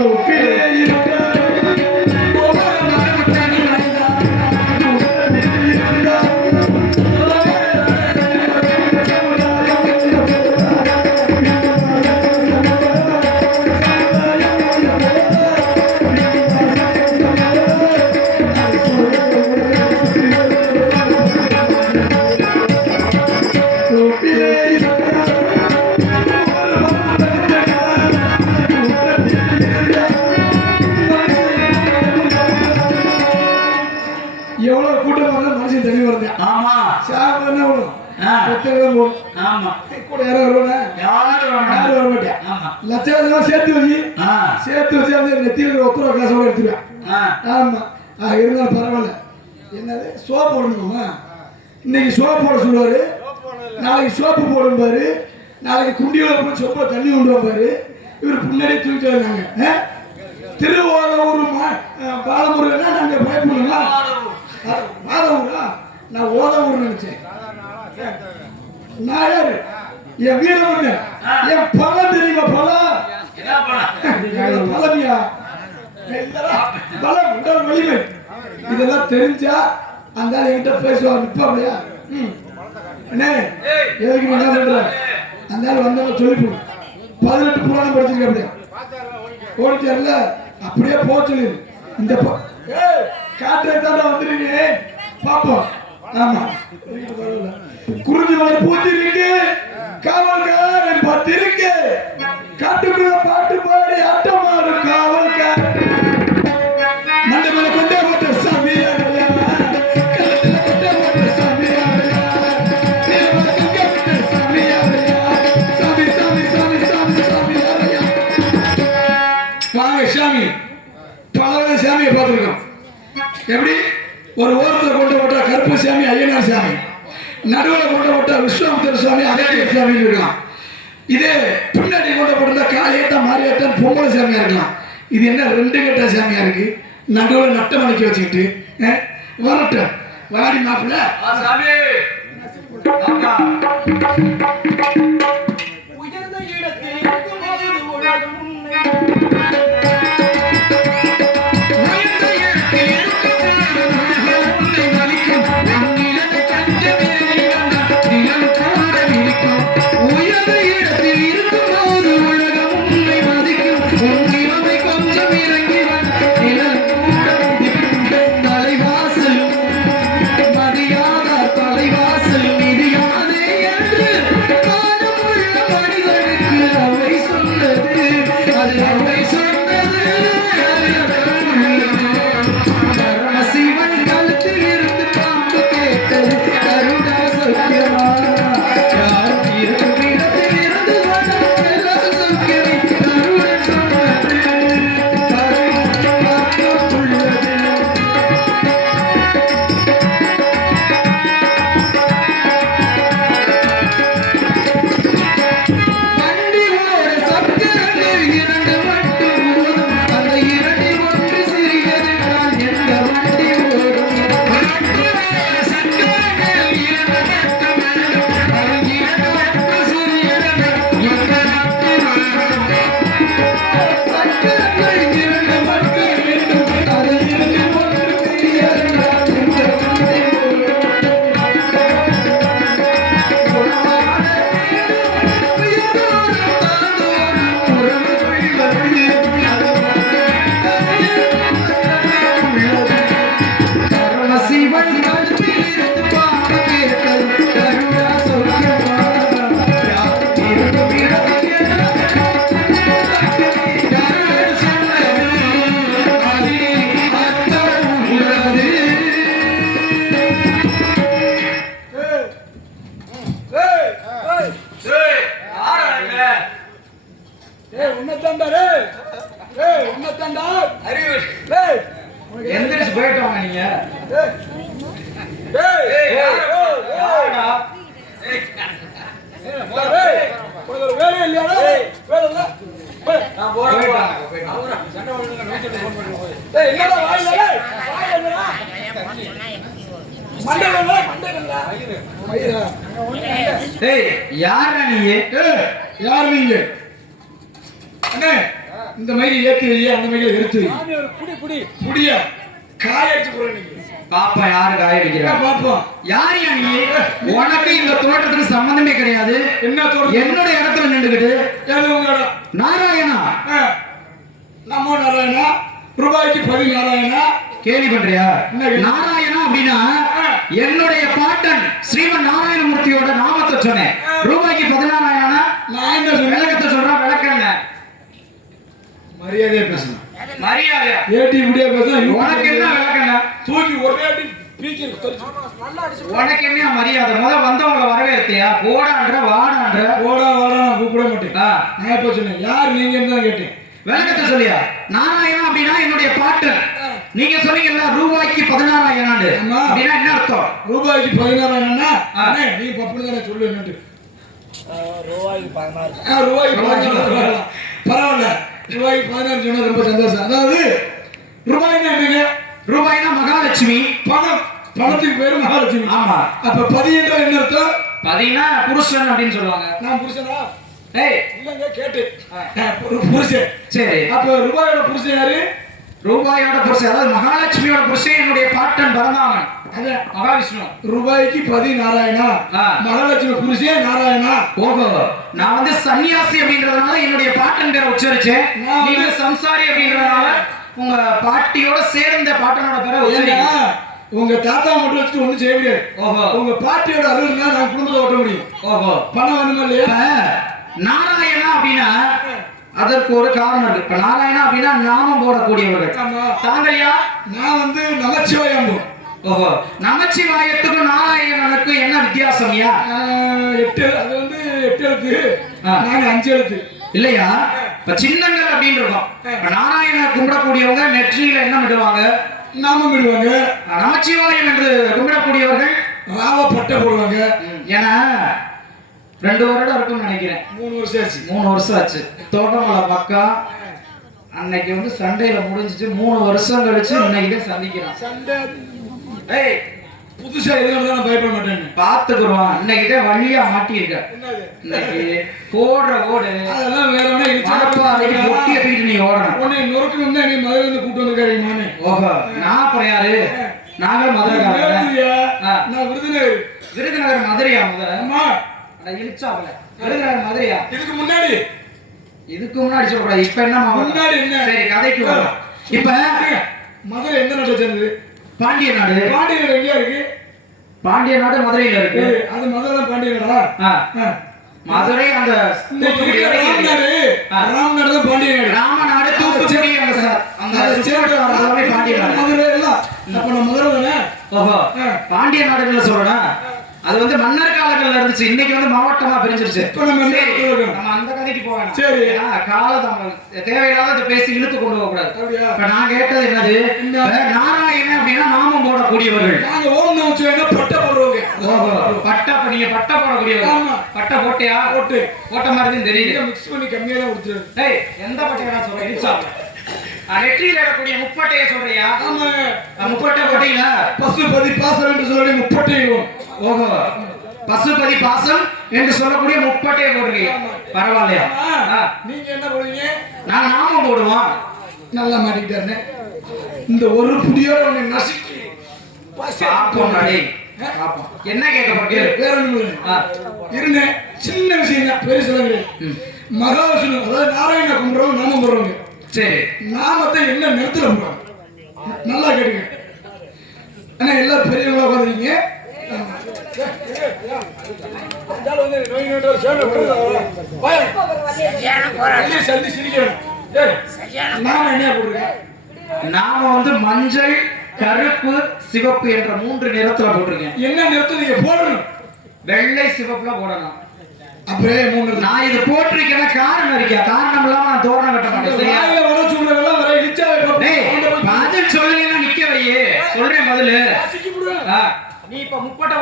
করুন சேர்த்து வச்சு அந்த நெத்தியில் ஒத்த ரூபா காசோட எடுத்துருவேன் ஆமா. ஆ இருந்தாலும் பரவாயில்ல. என்னது? சோப்பு போடணுமா? இன்னைக்கு சோப்பு போட சொல்லுவாரு. நாளைக்கு சோப்பு போடும் பாரு. நாளைக்கு குண்டியில் போய் சொப்ப தண்ணி பாரு. இவர் பின்னாடியே தூக்கிட்டு வந்தாங்க திருவோதவூர் மா பாலமுருகனா நாங்கள் பயப்படுங்களா மாதவூரா நான் ஓதவூர் நினைச்சேன். நான் யாரு? என் வீரமண்ண என் பலம் தெரியுமா பலம் பலமியா பலம் உடல் வலிமை. இதெல்லாம் தெரிஞ்சா அந்த என்கிட்ட பேசுவார். நிப்பாப்லையா ம். அண்ணே எதுக்கு என்ன பண்ற? அந்த ஆள் வந்தவங்க சொல்லி பதினெட்டு புராணம் படிச்சிருக்க அப்படியே. ஓடிச்சார்ல அப்படியே போக சொல்லிடு இந்த காற்றை தாண்டா வந்துருங்க பாப்போம். ஆமா. குறிஞ்சி மலை பூத்திருக்கு. காவல்காரன் பார்த்திருக்கு காட்டுக்குள்ள பாட்டு பாடி ஆட்டமாடும் காவல்காரன். மண்டை மேல கொண்டே போட்ட சாமி அடையா. கழுத்துல கொண்டே சாமி சாமி சாமி, சாமி, சாமி, சாமி, வாங்க சாமி. பல சாமியை பார்த்துருக்கோம் எப்படி? ஒரு ஓரத்தில் கொண்டு போட்டா கருப்பு சாமி ஐயனார் சாமி. நடுவில் கொண்டு போட்டா விஸ்வாமித்திர சாமி அகத்தியர் சாமின்னு இருக்கலாம் இதே போட்டிருந்தா மாரியாட்டம் பொம்பளை சாமியாக இருக்கலாம். இது என்ன ரெண்டு கட்ட சாமியாக இருக்கு? நடுவில் நட்டம் மணிக்கு வச்சுக்கிட்டு வரட்டும். வாடி மாப்பிள்ள. ஏய் உன்னதாண்டா அறிவு டேய் எந்திரிச்சு நீங்க ஏய் ஏய் யாரா ஏய் டேய் உனக்கு ஒரு வேலை இல்லையாடா வேலை இல்ல நான் போறேன். சண்டை பண்ணி போய். என்னடா வாயில, டேய்? வாயில என்னடா? மண்டையில இல்ல, மண்டையில இல்ல. மயிரா. யாரா நீங்க ஏய், யார் நீங்க அண்ணே இந்த மாதிரி ஏத்தி வை அந்த மாதிரி எடுத்து வை புடி புடி. புடிய? காய அடிச்சு போறேன் பாப்பா யாரு காய வைக்கிறா பாப்போம் யார் யா நீ? உனக்கு இந்த தோட்டத்துக்கு சம்பந்தமே கிடையாது. என்ன தோடு என்னோட இடத்துல நின்றுகிட்டு. நாராயணா? ஆ, நமோ நாராயணா? ரூபாய்க்கு பதி நாராயணா கேள்வி? பண்றியா? நாராயணா அப்படின்னா என்னுடைய பாட்டன் ஸ்ரீமன் நாராயணமூர்த்தியோட நாமத்தை சொன்னேன். ரூபாய்க்கு பதினாறாயிரம்னா நான் என்ன விளக்கத்தை சொல்றான் விளக்கம் மரியாதையா பேசணும் மரியாதை ஏடி இப்படியே பேசணும் உனக்கு என்ன விளக்கம் என்ன தூக்கி ஒரே அடி உனக்கு என்ன மரியாதை? முத வந்தவங்கள வரவேற்பியா போடான்ற வாடான்ற? ஓடா வாடா நான் கூப்பிட மாட்டேன். நான் இப்ப சொன்னேன்? யார் நீங்கன்னு தான் கேட்டேன். விளக்கத்தை சொல்லியா? நாராயணா அப்படின்னா என்னுடைய பாட்டன் நீங்க சொன்னீங்கல்ல ரூபாய்க்கு பதினாறாயிரம். அப்படின்னா என்ன அர்த்தம்? ரூபாய்க்கு பதினாறாயிரம்னா நீ பப்புனு தானே சொல்லு என்னட்டு ரூபாய்க்கு பதினாறு. ரூபாய்க்கு பதினாறு. பரவாயில்ல. ரூபாய்க்கு பதினாறு சொன்னா ரொம்ப சந்தோஷம். அதாவது ரூபாய்னா என்னங்க? ரூபாய்னா மகாலட்சுமி. பணம். பணத்துக்கு பேரு மகாலட்சுமி. ஆமா. அப்ப பதி என்றால் என்ன அர்த்தம்? பதினா புருஷன் அப்படின்னு சொல்லுவாங்க. நான் புருஷனா? ஏய். இல்லங்க கேட்டு புருஷன். சரி. அப்ப ரூபாயோட புருஷன் யாரு? ரூபாயோட புருஷன் அதாவது மகாலட்சுமியோட புருஷன் என்னுடைய பாட்டன் பரந்தாமன் அதான் மகாவிஷ்ணு. ரூபாய்க்கு பதி நாராயணா. மகாலட்சுமி புருஷன் நாராயணா ஓஹோ. நான் வந்து சன்னியாசி அப்படின்றதுனால என்னுடைய பாட்டன் பேரை உச்சரிச்சேன் நீங்க வந்து- சம்சாரி அப்படின்றதுனால உங்க பாட்டியோட சேர்ந்த பாட்டனோட பேரை உங்க தாத்தா மட்டும் வச்சுட்டு ஒண்ணும் செய்ய முடியாது. ஓஹோ. உங்க பாட்டியோட அருள் இருந்தா நான் குடும்பத்தை ஓட்ட முடியும். ஓஹோ. பணம் வேணுமா இல்லையா? நாராயணா அப்படின்னா அதற்கு ஒரு காரணம் இருக்கு. இப்ப நாராயணா அப்படின்னா நாமம் போடக்கூடியவர்கள். தாங்கய்யா நான் வந்து நமச்சிவாயம்பம் ஓஹோ. நமச்சிவாயத்துக்கும் நாராயணனுக்கும் என்ன வித்தியாசம்யா ஆஹ், எட்டு அது வந்து எட்டு எழுத்து. நாங்க அஞ்சு எழுத்து. இல்லையா? இப்ப சின்னங்கள் அப்படின்னு இருக்கும் இப்ப நாராயணர் கும்பிடக்கூடியவங்க நெற்றியில என்ன விடுவாங்க நாமம் விடுவாங்க நமச்சிவாயம் என்று கும்பிடக்கூடியவர்கள் ராவ பட்டை போடுவாங்க. ஏன்னா ரெண்டு வருடம் இருக்கும்னு நினைக்கிறேன். மூணு வருஷம் ஆச்சு. மூணு வருஷம் ஆச்சு. தோட்டமலை பக்கம் அன்னைக்கு வந்து சண்டையில முடிஞ்சிட்டு மூணு வருஷம் கழிச்சு இன்னைக்கு சந்திக்கிறான் சண்டை. ஏய் புதுசா எதுவும் பயப்பட மாட்டேன்னு. பாத்துக்குருவான் இன்னைக்கு தான் வழியா மாட்டியிருக்க. இன்னைக்கு போடுற ஓடு அதெல்லாம் வேற ஒண்ணா மரப்பாறைக்கு பொட்டிய தூக்கிட்டு நீ ஓடணும் உன்னை நொறுக்கணும் தான் நீ மதுரை இருந்து கூட்டு வந்திருக்காரு மானே ஓஹோ நான் அப்புறம் யாரு? நாங்களும் ஆ. நான் விருதுநகர். விருதுநகர் மதுரையா முதல்ல? இழிச்சாப்புல விருதுநகர் மதுரையா? இதுக்கு முன்னாடி. இதுக்கு முன்னாடி சொல்லக்கூடாது. இப்ப என்ன? முன்னாடி என்ன? சரி கதைக்கு வரும். இப்ப மதுரை எந்த நாட்டை சேர்ந்தது? பாண்டிய நாடு. பாண்டியர் எங்கேயா இருக்கு? பாண்டிய நாடு மதுரையில இருக்கு. அது மதுரை தான் பாண்டியனடா ஆ. மதுரை அந்த. ராம்நாடு. தான் பாண்டிய நாடு. ராமநாடு தூத்துக்குடி அந்த அந்த எல்லாமே பாண்டிய நாடு. மதுரை எல்லாம். நம்ம மதுரை தானே. பாண்டிய நாடுகள்ல சொல்லணும் அது வந்து மன்னர் காலங்கள்ல இருந்துச்சு. இன்னைக்கு வந்து மாவட்டமா பிரிஞ்சிருச்சு. இப்ப நம்ம அந்த கதைக்கு போக வேணாம். சரி. காலதாமம் தேவையில்லாத பேசி இழுத்து கொண்டு போக கூடாது இப்ப நான் கேட்டது என்னது? நாராயணன் அப்படின்னா நாமம் போடக்கூடியவர்கள். நாங்க ஓம் நமச்சிவாயனா பட்டை போடுறவங்க ஓஹோ பட்டா இப்ப நீங்க பட்டா போடக்கூடியவர்கள். ஆமா. பட்டா போட்டியா? போட்டு. போட்ட மாதிரி தெரியுது. மிக்ஸ் பண்ணி கம்மியா தான் கொடுத்துரு எந்த பட்டையா நான் சொல்றேன்? நெற்றியில இடக்கூடிய முப்பட்டையை சொல்றியா? ஆமா. முப்பட்டை போட்டீங்களா பசுபதி பாசம் என்று சொல்லி முப்பட்டையும் ஓஹோ. பசுபதி பாசம் என்று சொல்லக்கூடிய முப்பட்டையை போடுறீங்க பரவாயில்லையா. நீங்க என்ன பண்ணுவீங்க நாங்க நாமம் போடுவோம். நல்லா மாட்டிக்கிட்டாருன்னு இந்த ஒரு புடியோட உன்னை நசுக்கி பசி பாப்போம். பாப்போம். என்ன கேட்கப்பட்டு வேற ஒண்ணு இருங்க சின்ன விஷயம் தான். பெரிய சொல்லுங்க மகாவிஷ்ணு அதாவது நாராயண நாமம் போடுறவங்க சரி நாமத்தை என்ன நிறத்துல நல்லா கேட்டுங்க. ஆனா எல்லாரும் பெரியவங்களா உட்காந்துருக்கீங்க. நாம என்ன போட்டிருக்கேன் நாம வந்து மஞ்சள் கருப்பு சிவப்பு என்ற மூன்று நிறத்துல போட்டிருக்கேன். என்ன நிறத்துல நீங்க போடணும்? வெள்ளை சிவப்புல போடணும். அப்படியே மூணு. நான் இது போட்டிருக்கேன்னா காரணம் இருக்கியா காரணம் இல்லாம நான் தோரணம் கட்ட மாட்டேன் சரியா வாயில வர சொல்றதெல்லாம் வர இடிச்சா டேய் பதில் சொல்லுங்கன்னா நிக்க வையே சொல்றேன் பதிலு வாசிக்க முடியும் ஆ, நீ இப்ப முப்பட்டை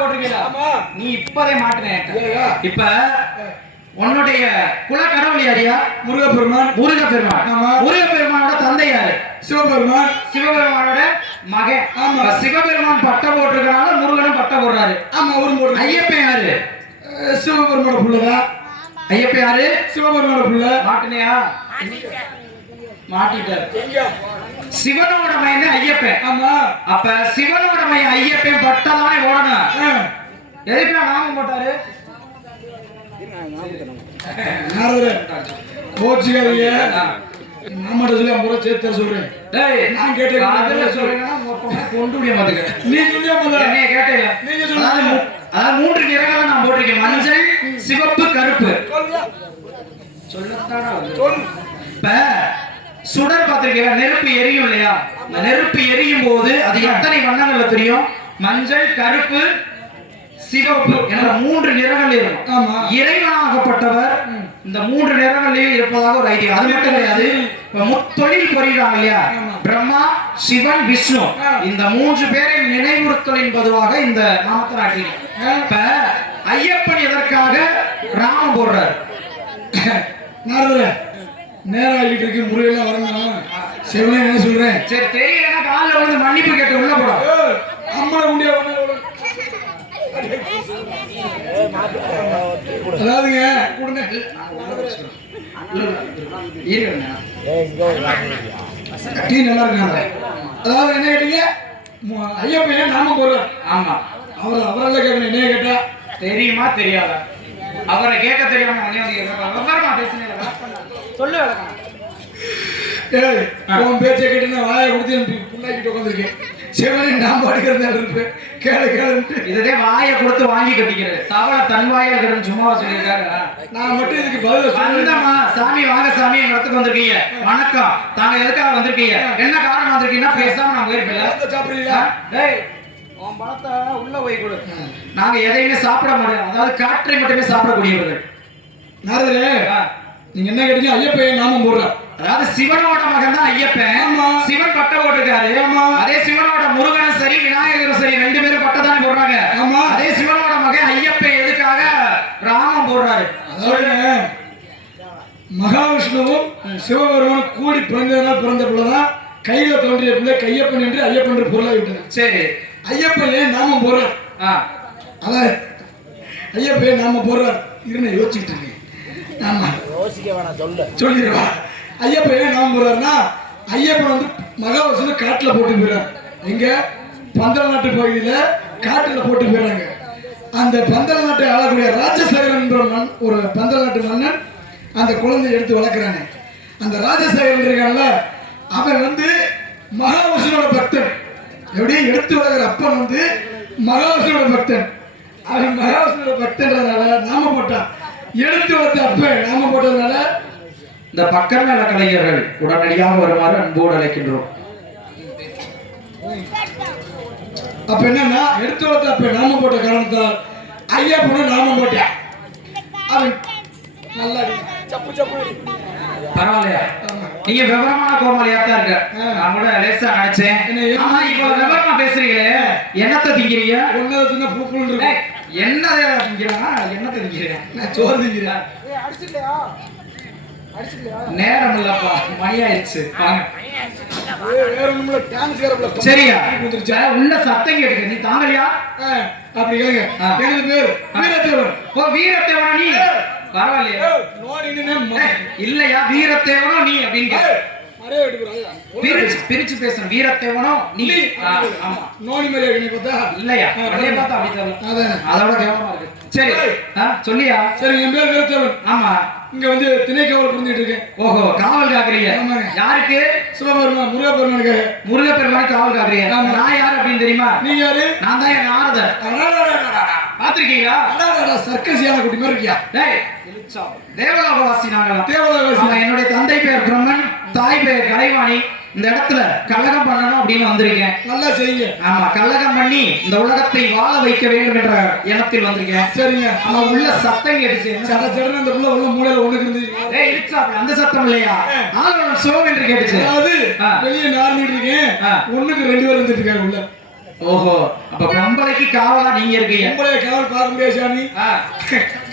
ஆமா. நீ இப்பதே மாட்டினேன். இப்ப உன்னுடைய குல கடவுள் யாரியா முருகப்பெருமான். முருகப்பெருமான். ஆமா. முருகப்பெருமானோட தந்தை யாரு? சிவபெருமான். சிவபெருமானோட மகன். ஆமா. சிவபெருமான் பட்டை போட்டிருக்கனால முருகனும் பட்டை போடுறாரு. ஆமா அவரும் போடுறேன் ஐயப்பன் யாரு? சிவபெருமானோட பிள்ளைதான். ஐயப்பன் யாரு? சிவபெருமானோட பிள்ளை. மாட்டினியா? மாட்டிட்டார். சிவனோட மையன் ஐயப்பன். ஆமா. அப்ப சிவனோட மையன் ஐயப்பன் பட்டதானே ஓடணும் ஆ. எதுக்கு நாமம் போட்டாரு? யாரு கோச்சுக்காதீங்க நம்மகிட்ட சொல்லி ரூபா சேர்த்து சொல்றேன். டேய் நான் கேட்டேன். மொத்தமா கொண்டு முடிய மாட்டேங்க நீ சொல்லியா என்னைய கேட்டீங்க நீங்க சொல்லுங்க. அதாவது மூன்று நிறங்களை நான் போட்டிருக்கேன். மஞ்சள் சிவப்பு கருப்பு. சொல்லத்தாடா இப்ப சுடர் பார்த்திருக்கீங்களா? நெருப்பு எரியும் இல்லையா? நெருப்பு எரியும் போது அது எத்தனை வண்ணங்கள்ல தெரியும்? மஞ்சள் கருப்பு சிவப்பு என்ற மூன்று நிறங்கள் இருக்கும். ஆமா. இறைவனாகப்பட்டவர் இந்த மூன்று நிறங்களில் இருப்பதாக ஒரு ஐடியா அது மட்டும் கிடையாது. இப்ப முத்தொழில் புரியுறாங்க இல்லையா. பிரம்மா சிவன் விஷ்ணு. இந்த மூன்று பேரை நினைவுறுத்தலின் பொதுவாக இந்த நாமத்தை. இப்ப ஐயப்பன் எதற்காக ராமம் போடுறார்? நேரம் ஆகிட்டு இருக்கு முறையெல்லாம் வரணும். சிவனே என்ன சொல்றேன்? சரி தெரியலன்னா காலில் வந்து மன்னிப்பு கேட்டு உள்ள ஏய், அம்மா அதாவதுங்க கொடுங்க. டீ நல்லா இருக்காங்க அதாவது என்ன கேட்டீங்க? மு- ஐயப்பன் நாம போடுறார் ஆமா. அவர் அவரெல்லாம் கேட்கணும் என்ன கேட்டா. தெரியுமா தெரியாதா? அவரை கேட்க தெரியாம. விவரமா? சொல்லு விளக்கம். ஏய் உன் பேச்சை கேட்டு நான் வாயை கொடுத்து என் புண்ணாக்கிட்டு உட்காந்துருக்கேன் சிவனே நான் பாடுக்கிறது இருப்பேன் கேளு கேளுன்ட்டு. இதுதே வாயை கொடுத்து வாங்கி கட்டிக்கிறது. தவளை தன் வாயை இருக்கிறது சும்மாவா சொல்லியிருக்காரு நான் மட்டும் இதுக்கு பதில் வந்தம்மா சாமி வாங்க சாமி எங்க இடத்துக்கு வந்திருக்கீங்க. வணக்கம். தாங்க எதுக்காக வந்திருக்கீங்க? என்ன காரணம் வந்திருக்கீங்கன்னா பேசாம நான் போயிருப்பேன் சாப்பிடுறீங்களா? டேய் உன் பணத்தை உள்ள போய் கொடு. நாங்க எதையுமே சாப்பிட மாட்டோம் அதாவது காற்றை மட்டுமே சாப்பிடக்கூடியவர்கள். நாரதரே. நீங்க என்ன கேட்டீங்க? ஐயப்பன் நாமம் போடுறார்? அதாவது சிவனோட மகன் தான் ஐயப்பன். சிவன் பட்டை போட்டிருக்காரு. ஆமா. அதே சிவனோட முருகனும் சரி விநாயகரும் சரி ரெண்டு பேரும் பட்டை தானே போடுறாங்க. ஆமா. அதே சிவனோட மகன் ஐயப்பன் எதுக்காக ராமம் போடுறாரு? அதாவது மகாவிஷ்ணுவும் சிவபெருமானும் கூடி பிறந்ததனால் பிறந்த பிள்ளைதான் கையில தோன்றிய பிள்ளை கையப்பன் என்று ஐயப்பன் பொருளாகி விட்டது சரி. ஐயப்பன் ஏன் நாமம் போடுறார்? அதான் ஐயப்பன் நாம போடுறார்? இருந்த யோசிச்சுட்டு இருக்கேன். யோசிக்க வேணாம் சொல்லு. சொல்லிடுவா. ஐயப்பன் ஏன் நாமம் போடுறாருன்னா ஐயப்பன் வந்து காட்டுல போட்டு போயிறார் எங்க? பந்தல நாட்டு பகுதியில காட்டுல போட்டு போயிறாங்க அந்த பந்தல நாட்டை ஆளக்கூடிய ராஜசேகரன் என்ற மண் ஒரு பந்தல நாட்டு மன்னன் அந்த குழந்தையை எடுத்து வளர்க்குறானே. அந்த ராஜசேகரன் இருக்கான்ல அவன் வந்து மகாவிஷ்ணுவோட பக்தன். எப்படி? எடுத்து வளர்க்குற அப்பன் வந்து மகாவிஷ்ணுவோட பக்தன். அவன் மகாவிஷ்ணுவோட பக்தன்றதுனால நாம போட்டான். எடுத்து வளர்த்த அப்பன் நாம போட்டதுனால இந்த பக்கம் நல கலைஞர்கள் உடனடியாக வருமாறு அன்போடு அழைக்கின்றோம் அப்ப என்னன்னா எடுத்து வளர்த்த அப்ப நாம போட்ட காரணத்தால் ஐயா பொண்ணு நாம போட்டேன் அவன் நல்லா. சப்பு சப்பு. பரவாயில்லையா. நீங்க விவரமான கோமாளியா தான் இருக்க. நான் கூட லேசா நினைச்சேன் ஆமா இப்போ விவரமா பேசுறீங்களே என்னத்த திங்கிறீங்க ஒன்னதை தின்னா பூ பூன்னு ஏய், இருக்கும் என்ன திங்கிறா என்னத்த திங்கிறீங்க நான் சோறு திங்கிறேன் நேரம் இல்லப்பா மணி ஆயிடுச்சு சரியா? உள்ள சத்தம் கேட்டுக்க. நீ தாங்கலையா? அப்படி கேளுங்க. எனது பேர் வீரத்தேவன். ஓ வீரத்தேவனா நீ? பரவாயில்லையா. இல்லையா? வீரத்தேவனோ நீ அப்படின்னு பிரிச்சு பிரிச்சு பேசணும். நீ ஆமா. பார்த்தா? இல்லையா? பார்த்தா அப்படி. அதோட கேவலமா இருக்கு. சரி சொல்லியா? சரி என் பேர் வீரத்தேவன். ஆமா. இங்க வந்து திணைக்காவல் புரிஞ்சிட்டு இருக்கேன். ஓஹோ காவல் காக்குறீங்க. யாருக்கு? சிவபெருமான் முருகப்பெருமானுக்கு காவல் காக்குறீங்க. நான் யார் அப்படின்னு தெரியுமா? நீங்க யாரு? நான் தான் என் அடாடாடாடாடா. பாத்திருக்கீங்களா சர்க்கஸ் யானை குட்டி மாதிரி இருக்கியா தேவலோகவாசி நாங்களாம் தேவலோகவாசி. என்னுடைய தந்தை பேர் தாய் பேர் கலைவாணி இந்த இடத்துல கலகம் பண்ணணும் அப்படின்னு வந்திருக்கேன். நல்லா செய்யுங்க. ஆமா கலகம் பண்ணி இந்த உலகத்தை வாழ வைக்க வேண்டும் என்ற எண்ணத்தில் வந்திருக்கேன். சரிங்க. ஆமா உள்ள சத்தம் கேட்டுச்சு. சட சடன்னு அந்த புள்ள உள்ள மூலையில ஒண்ணுக்கு இருந்து ஏய் அந்த சத்தம் இல்லையா? ஆளோட சோம் என்று கேட்டுச்சு. அதாவது ஆ. வெளியே நார்ந்துட்டு இருக்கேன். ஒண்ணுக்கு ரெண்டு பேர் இருந்துட்டு இருக்காங்க உள்ள. ஓஹோ அப்ப பொம்பளைக்கு காவலா நீங்க இருக்கீங்க? பொம்பளைய காவல் பார்க்க முடியாது சாமி.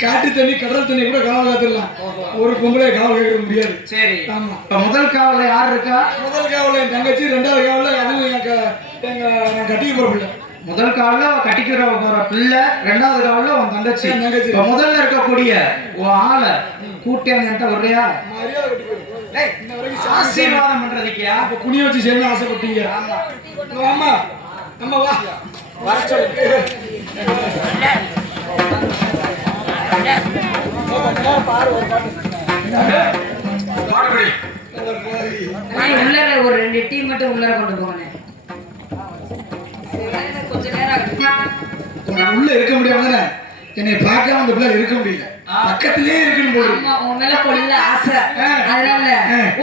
காட்டு தண்ணி கடல் தண்ணி கூட காவல் காத்துடலாம். ஒரு பொம்பளைய காவல் கேட்க முடியாது. சரி. ஆமா. இப்ப முதல் காவல்ல யார் இருக்கா? முதல் காவல் என் தங்கச்சி ரெண்டாவது காவல் அதுவும் எங்க எங்க நான் கட்டிக்க போற பிள்ளை. முதல் காலில் கட்டிக்கிற போற பிள்ளை ரெண்டாவது காலில் உன் தங்கச்சி. தங்கச்சி. முதல்ல இருக்கக்கூடிய உன் ஆளை கூட்டியாங்கிட்ட வர்றியா மரியாதை கட்டி சாமி ஆசீர்வாதம் பண்றதுக்கியா அப்ப குனிய வச்சு சேர்ந்து ஆசைப்பட்டீங்க. ஆமா. அம்மா வா. வர சொல்லு. அண்ணே, உள்ளார ஒரு ரெண்டு டீ மட்டும் உள்ளார கொண்டு போங்கண்ணே. கொஞ்ச நேரம் உள்ள இருக்க முடியாம தானே என்னை பார்க்காம அந்த பிள்ளை இருக்க முடியல. பக்கத்திலே இருக்கணும் போது உன் மேல கொள்ள ஆசை. அதனால.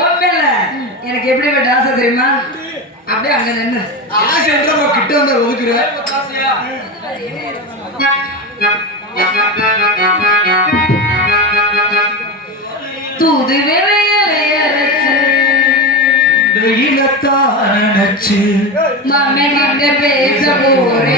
உன் மேல எனக்கு எப்படிப்பட்ட ஆசை தெரியுமா? அப்படியே அங்க நின்னு. ஆசை என்றா கிட்ட வந்தா ஒதுக்குற. தூது பேச போரே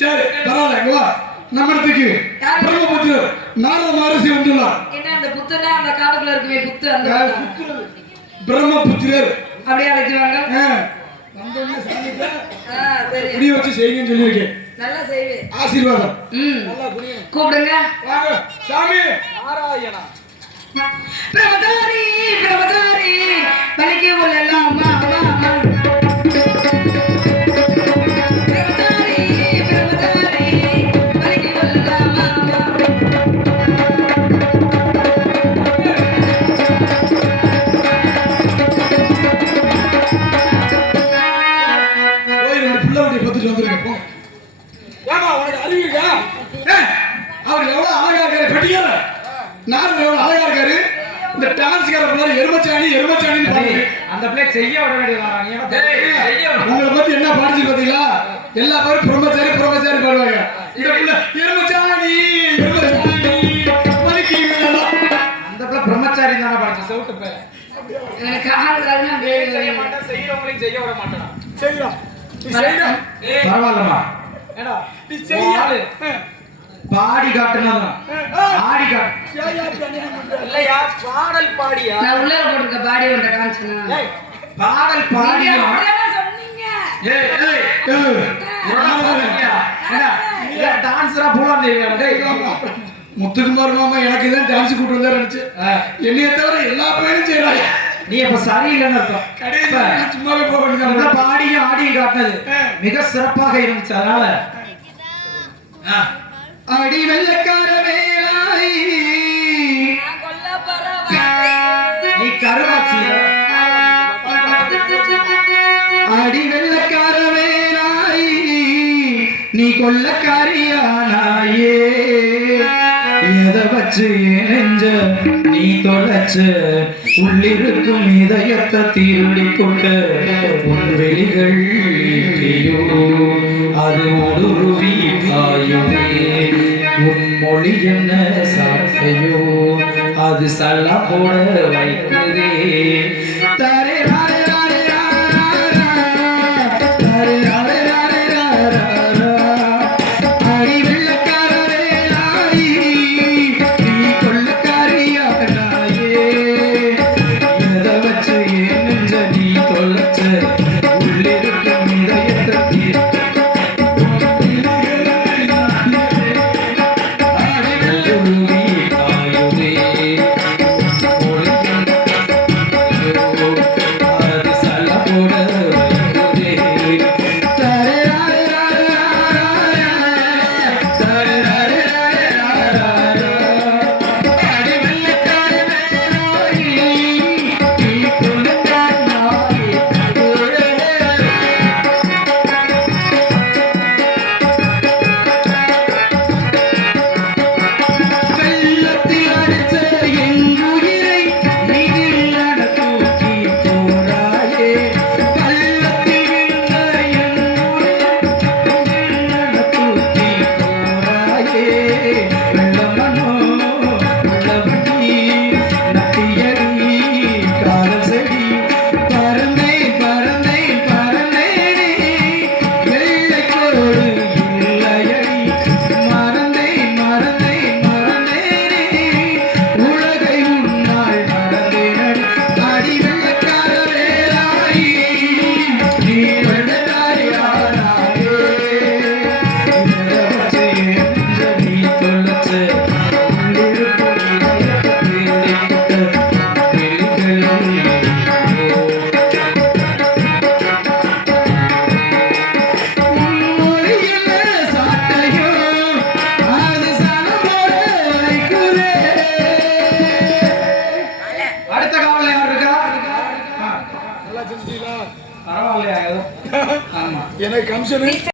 சரி பரவாயில்ல இங்க வா நம்ம இடத்துக்கு பிரம்மபுத்திரர் நாரத மகரிஷி வந்துள்ளார். என்ன அந்த புத்துனா அந்த காட்டுக்குள்ள இருக்குமே புத்து அந்த? பிரம்மபுத்திரர் அப்படியே சரி. புரிய வச்சு செய்யுங்கன்னு சொல்லியிருக்கேன். நல்லா செய்வேன் ஆசீர்வாதம். கூப்பிடுங்க. வாங்க சாமி. நாராயணா பிரமதாரி பிரமதாரி பலிக்கு உள்ளலாம் ஏமா உனக்கு அறிவிக்கா அவர் எவ்வளவு அழகா இருக்காரு பெட்டியார நானும் எவ்வளவு அழகா இருக்காரு இந்த டான்ஸ்கார பிள்ளை எருமச்சாணி எருமச்சாணின்னு பாருங்க அந்த பிள்ளை செய்ய விட விட- உங்களை பத்தி என்ன பாடிச்சு பாத்தீங்களா? எல்லா பேரும் பிரம்மச்சாரி பிரம்மச்சாரி பாடுவாங்க. இந்த பிள்ளை எருமச்சாணி எருமச்சாணி. அந்த பிள்ளை எனக்கு ஆளுக்காரனா செய்ய மாட்டேன் செய்யறவங்களையும் செய்ய விட மாட்டேன்? செய்யடா பரவாயில்லம்மா. ஏடா நீ ஆளு. பாடி. காட்டுனதான் ஆடி காட்டு. இல்லையா? பாடல் பாடியா? நான் உள்ள போட்டிருக்க பாடி ஒன்றை காமிச்சேனா பாடல் பாடியா? சொன்னீங்க. ஏய் ஏய் ஏய் டான்ஸரா போலாம் முத்துக்குமார் மாமா எனக்கு தான் டான்ஸ் கூட்டு வந்தாரு நினைச்சு என்னைய தவிர எல்லா பையனும் செய்யறாங்க நீ இப்ப சரியில்லைன்னு அர்த்தம். சும்மாவே போக வேண்டியது பாடியும் ஆடியும் காட்டினது. மிக சிறப்பாக இருந்துச்சு அதனால. அடி வெள்ளக்கார வேலாய் நீ கருவாச்சி. அடி வெள்ளக்கார வேலாய் நீ கொள்ளக்காரியானாயே. எதை வச்சு நெஞ்ச நீ தொலைச்சு? உள்ளிருக்கும் இதயத்தை திருடி கொண்ட உன் வெளிகள் அது ஊடுருவி பாயுமே உன் மொழி என்ன சாட்டையோ அது சல்ல போட வைக்குதே.